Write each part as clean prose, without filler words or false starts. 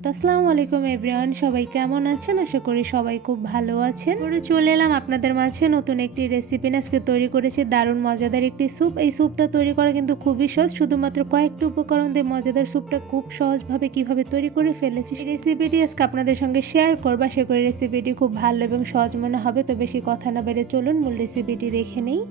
তো আসসালামু আলাইকুম এভরিওয়ান, সবাই কেমন আছেন? আশা করি সবাই খুব ভালো আছেন। চলে এলাম আপনাদের মাঝে নতুন একটি রেসিপি নিয়ে। আজকে তৈরি করেছি দারুণ মজাদার একটি স্যুপ। এই স্যুপটা তৈরি করা কিন্তু খুবই সহজ, শুধুমাত্র কয়েকটি উপকরণ দিয়ে মজাদার স্যুপটা খুব সহজভাবে কিভাবে তৈরি করে ফেলেছি এই রেসিপিটি আজকে আপনাদের সঙ্গে শেয়ার করব। আশা করি রেসিপিটি খুব ভালো এবং সহজ মনে হবে। তো বেশি কথা না বেড়ে চলুন মূল রেসিপিটি দেখে নিই।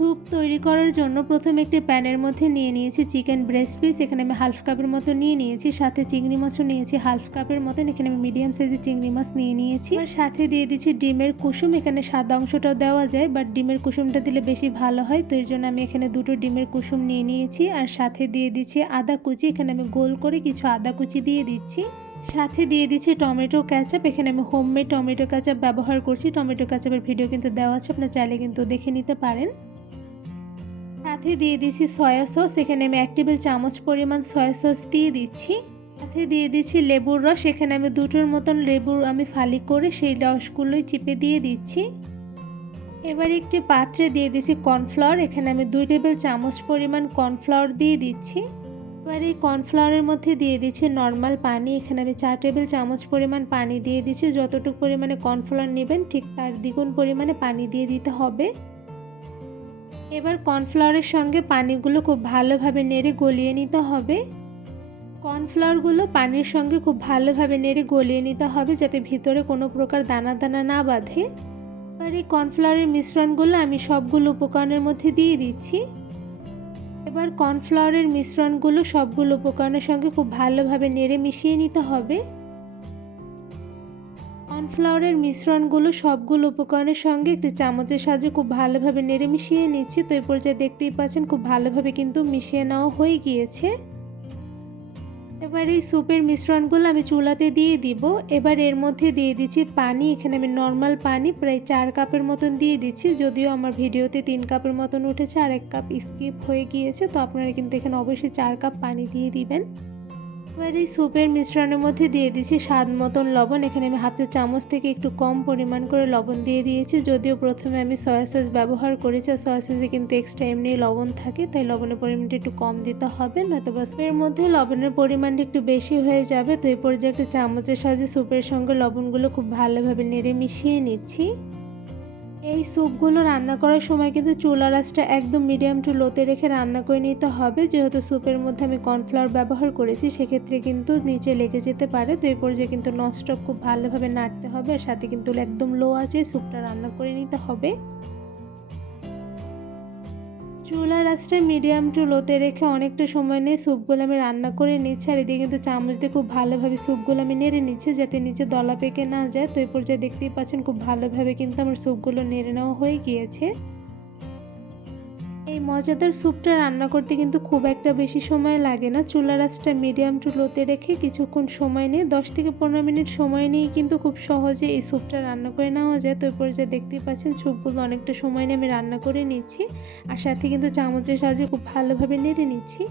স্যুপ তৈরি করার জন্য প্রথমে একটি প্যানের মধ্যে নিয়ে নিয়েছি চিকেন ব্রেস্ট পিস। এখানে আমি হাফ কাপের মতো নিয়ে নিয়েছি। সাথে চিংড়ি মাছও নিয়েছি হাফ কাপের মতন। এখানে আমি মিডিয়াম সাইজের চিংড়ি মাছ নিয়ে নিয়েছি। আর সাথে দিয়ে দিচ্ছি ডিমের কুসুম। এখানে সাদা অংশটাও দেওয়া যায়, বাট ডিমের কুসুমটা দিলে বেশি ভালো হয়। তো এর জন্য আমি এখানে দুটো ডিমের কুসুম নিয়ে নিয়েছি। আর সাথে দিয়ে দিচ্ছি আদা কুচি। এখানে আমি গোল করে কিছু আদা কুচি দিয়ে দিচ্ছি। সাথে দিয়ে দিচ্ছি টমেটো ক্যাচাপ। এখানে আমি হোমমেড টমেটো ক্যাচাপ ব্যবহার করছি। টমেটো ক্যাচাপের ভিডিও কিন্তু দেওয়া আছে, আপনার চাইলে কিন্তু দেখে নিতে পারেন। সাথে দিয়ে দিচ্ছি সয়া সস। এখানে আমি 1 টেবিল চামচ পরিমাণ সয়া সস দিয়ে দিচ্ছি। সাথে দিয়ে দিচ্ছি লেবুর রস। এখানে আমি দুটোর মতন লেবুর আমি ফালি করে সেই রসগুলোই চিপে দিয়ে দিচ্ছি। এবার একটি পাত্রে দিয়ে দিচ্ছি কর্নফ্লাওয়ার। এখানে আমি 2 টেবিল চামচ পরিমাণ কর্নফ্লাওয়ার দিয়ে দিচ্ছি। এবার এই কর্নফ্লাওয়ারের মধ্যে দিয়ে দিচ্ছি নর্মাল পানি। এখানে আমি 4 টেবিল চামচ পরিমাণ পানি দিয়ে দিচ্ছি। যতটুকু পরিমাণে কর্নফ্লাওয়ার নেবেন ঠিক তার দ্বিগুণ পরিমাণে পানি দিয়ে দিতে হবে। এবার কর্নফ্লাওয়ারের সঙ্গে পানিগুলো খুব ভালোভাবে নেড়ে গলিয়ে নিতে হবে। কর্নফ্লাওয়ারগুলো পানির সঙ্গে খুব ভালোভাবে নেড়ে গলিয়ে নিতে হবে, যাতে ভিতরে কোনো প্রকার দানা দানা না বাঁধে। এবার এই কর্নফ্লাওয়ারের মিশ্রণগুলো আমি সবগুলো উপকরণের মধ্যে দিয়ে দিচ্ছি। এবার কর্নফ্লাওয়ারের মিশ্রণগুলো সবগুলো উপকরণের সঙ্গে খুব ভালোভাবে নেড়ে মিশিয়ে নিতে হবে। কর্নফ্লাওয়ারের মিশ্রণগুলো সবগুলো উপকরণের সঙ্গে একটি চামচের সাহায্যে খুব ভালোভাবে নেড়ে মিশিয়ে নিচ্ছি। তো এই পর্যায়ে দেখতেই পাচ্ছেন খুব ভালোভাবে কিন্তু মিশিয়ে নেওয়া হয়ে গিয়েছে। এবার এই স্যুপের মিশ্রণগুলো আমি চুলাতে দিয়ে দিব। এবার এর মধ্যে দিয়ে দিচ্ছি পানি। এখানে আমি নর্মাল পানি প্রায় 4 কাপের মতন দিয়ে দিচ্ছি। যদিও আমার ভিডিওতে 3 কাপের মতন উঠেছে, আর 1 কাপ স্কিপ হয়ে গিয়েছে। তো আপনারা কিন্তু এখানে অবশ্যই 4 কাপ পানি দিয়ে দিবেন। এবার এই স্যুপের মিশ্রণের মধ্যে দিয়ে দিচ্ছি স্বাদ মতন লবণ। এখানে আমি হাফ চা চামচ থেকে একটু কম পরিমাণ করে লবণ দিয়ে দিয়েছি। যদিও প্রথমে আমি সয়া সস ব্যবহার করেছি, আর সয়া সসে কিন্তু এক্সট্রা এমনি লবণ থাকে, তাই লবণের পরিমাণটা একটু কম দিতে হবে, নয়তো বা স্যুপের মধ্যে লবণের পরিমাণটা একটু বেশি হয়ে যাবে। তো এই পর্যায়ে একটা চামচের সাহায্যে স্যুপের সঙ্গে লবণগুলো খুব ভালোভাবে নেড়ে মিশিয়ে নিচ্ছি। এই স্যুপগুলো রান্না করার সময় কিন্তু চুলার আঁচটা একদম মিডিয়াম টু লোতে রেখে রান্না করে নিতে হবে। যেহেতু স্যুপের মধ্যে আমি কর্নফ্লাওয়ার ব্যবহার করেছি, সেক্ষেত্রে কিন্তু নিচে লেগে যেতে পারে। তো এই পর্যায়ে কিন্তু ননস্টপ খুব ভালোভাবে নাড়তে হবে, আর সাথে কিন্তু একদম লো আঁচে স্যুপটা রান্না করে নিতে হবে। চুলার আঁচটা মিডিয়াম টু লোতে রেখে অনেকটা সময় নিয়ে স্যুপগুলো আমি রান্না করে নিচ্ছি। আর এদিকে কিন্তু চামচ দিয়ে খুব ভালোভাবে স্যুপগুলো আমি নেড়ে নিচ্ছি, যাতে নিচে দলা পেকে না যায়। তো এই পর্যায়ে দেখতেই পাচ্ছেন খুব ভালোভাবে কিন্তু আমার স্যুপগুলো নেড়ে নেওয়া হয়ে গিয়েছে। এই মজাদার স্যুপটা রান্না করতে কিন্তু খুব একটা বেশি সময় লাগে না। চুলার আঁচটা মিডিয়াম টু লোতে রেখে কিছুক্ষণ সময় নিয়ে 10 থেকে 15 মিনিট সময় নিয়ে কিন্তু খুব সহজে এই স্যুপটা রান্না করে নেওয়া যায়। তো এই পর্যায়ে দেখতেই পাচ্ছেন স্যুপগুলো অনেকটা সময় নিয়ে আমি রান্না করে নিচ্ছি, আর সাথে কিন্তু চামচের সাহায্যে খুব ভালোভাবে নেড়ে নিচ্ছি।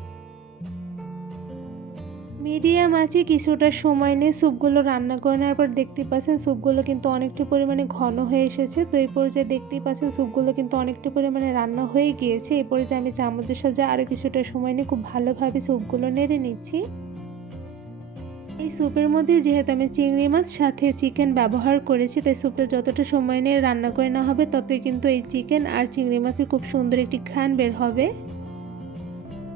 মিডিয়াম আছে কিছুটা সময় নিয়ে স্যুপগুলো রান্না করে নেওয়ার পর দেখতেই পাচ্ছেন স্যুপগুলো কিন্তু অনেকটা পরিমাণে ঘন হয়ে এসেছে। তো এই পর্যায়ে দেখতেই পাচ্ছেন স্যুপগুলো কিন্তু অনেকটা পরিমাণে রান্না হয়ে গিয়েছে। এই পর্যায়ে আমি চামচের সাহায্যে আরও কিছুটা সময় নিয়ে খুব ভালোভাবে স্যুপগুলো নেড়ে নিচ্ছি। এই স্যুপের মধ্যে যেহেতু আমি চিংড়ি মাছ সাথে চিকেন ব্যবহার করেছি, তাই স্যুপটা যতটা সময় নিয়ে রান্না করে নেওয়া হবে ততই কিন্তু এই চিকেন আর চিংড়ি মাছের খুব সুন্দর একটি ঘ্রাণ বের হবে।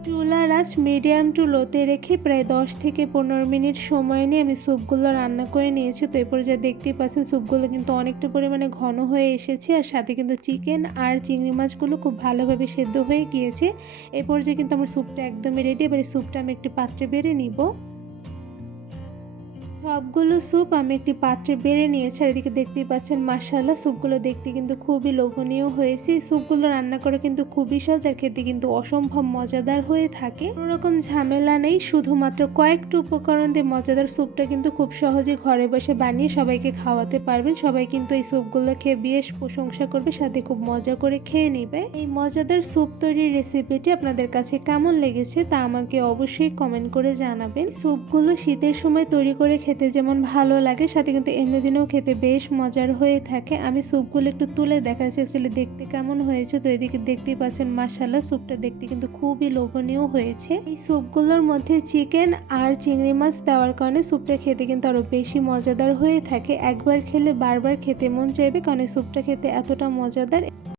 চুলার আঁচ মিডিয়াম টু লোতে রেখে প্রায় 10 থেকে 15 মিনিট সময় নিয়ে আমি স্যুপগুলো রান্না করে নিয়েছি। তো এরপর যা দেখতেই পাচ্ছেন স্যুপগুলো কিন্তু অনেকটা পরিমাণে ঘন হয়ে এসেছে, আর সাথে কিন্তু চিকেন আর চিংড়ি মাছগুলো খুব ভালোভাবে সেদ্ধ হয়ে গিয়েছে। এরপর যে কিন্তু আমার স্যুপটা একদমই রেডি। এবার এই স্যুপটা আমি একটি পাত্রে বেড়ে নিব। সবগুলো স্যুপ আমি একটি পাত্রে বেড়ে নিয়েছি। আর এদিকে দেখতেই পাচ্ছেন মাশাআল্লাহ স্যুপগুলো দেখতে কিন্তু খুবই লোভনীয় হয়েছে। এই স্যুপগুলো রান্না করে কিন্তু খুবই সহজ, আর খেতে কিন্তু অসম্ভব মজাদার হয়ে থাকে। কোনো রকম ঝামেলা নেই, শুধুমাত্র কয়েকটি উপকরণ দিয়ে মজাদার স্যুপটা কিন্তু খুব সহজে ঘরে বসে বানিয়ে সবাইকে খাওয়াতে পারবেন। সবাই কিন্তু এই স্যুপগুলো খেয়ে বেশ প্রশংসা করবে, সাথে খুব মজা করে খেয়ে নেবে। এই মজাদার স্যুপ তৈরির রেসিপিটি আপনাদের কাছে কেমন লেগেছে তা আমাকে অবশ্যই কমেন্ট করে জানাবেন। স্যুপগুলো শীতের সময় তৈরি করে খেতে খেতে যেমন ভালো লাগে, সাথে কিন্তু এমনি দিনেও খেতে বেশ মজার হয়ে থাকে। আমি স্যুপগুলো একটু তুলে দেখাচ্ছি অ্যাকচুয়ালি দেখতে কেমন হয়েছে। তো এদিকে দেখতেই পাচ্ছেন মাশাআল্লাহ স্যুপটা দেখতে কিন্তু খুবই লোভনীয় হয়েছে। এই স্যুপগুলোর মধ্যে চিকেন আর চিংড়ি মাছ দেওয়ার কারণে স্যুপটা খেতে কিন্তু আরো বেশি মজাদার হয়ে থাকে। একবার খেলে বারবার খেতে মন চাইবে, কারণ এই স্যুপটা খেতে এতটা মজাদার।